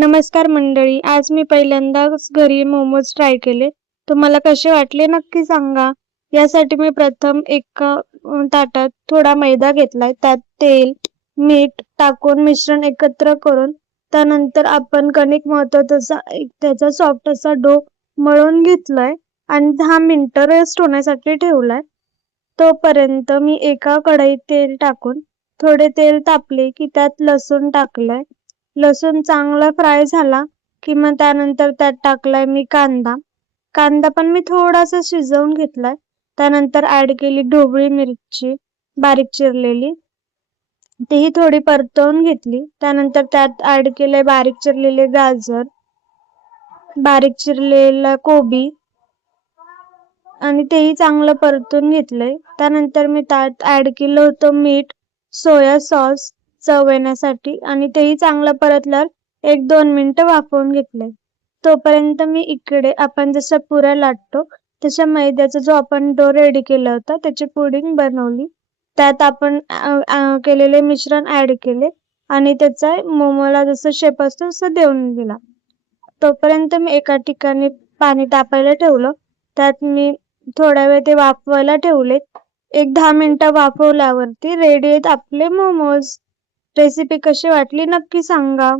नमस्कार मंडळी, आज मी पहिल्यांदाच घरी मोमोज ट्राय केले. तुम्हाला कसे वाटले नक्की सांगा. यासाठी मी प्रथम एका ताटात थोडा मैदा घेतलाय. त्यात तेल, मीठ टाकून मिश्रण एकत्र करून त्यानंतर आपण कणिक मळतो तसा त्याचा सॉफ्ट असा डो मळून घेतलाय आणि 10 मिनिटं रेस्ट होण्यासाठी ठेवलाय. तोपर्यंत मी एका कढईत तेल टाकून थोडे तेल तापले की त्यात लसूण टाकलाय. लसूण चांगला फ्राय झाला की मग त्यानंतर त्यात टाकलाय मी कांदा. कांदा पण मी थोडासा शिजवून घेतलाय. त्यानंतर ऍड केली ढोबळी मिरची बारीक चिरलेली, तीही थोडी परतवून घेतली. त्यानंतर त्यात ऍड केले बारीक चिरलेले गाजर, बारीक चिरलेला कोबी आणि तेही चांगलं परतून घेतलंय. त्यानंतर मी त्यात ऍड केलं होतं मीठ, सोया सॉस चव येण्यासाठी आणि तेही चांगलं परतल्यावर 1-2 मिनिटं वाफवून घेतलंय. तोपर्यंत मी इकडे आपण जसं पुऱ्या लाटतो तशा मैद्याचा जो आपण डो रेडी केला होता त्याची पुडिंग बनवली. त्यात आपण केलेले मिश्रण ऍड केले आणि त्याचा मोमोला जसं शेप असतो तसं देऊन दिला. तोपर्यंत मी एका ठिकाणी पाणी तापायला ठेवलं. त्यात मी थोडा वेळ ते वाफवायला ठेवले. 1-10 मिनिटं वाफवल्यावरती रेडी आहेत आपले मोमोज. रेसिपी कशी वाटली नक्की सांगा.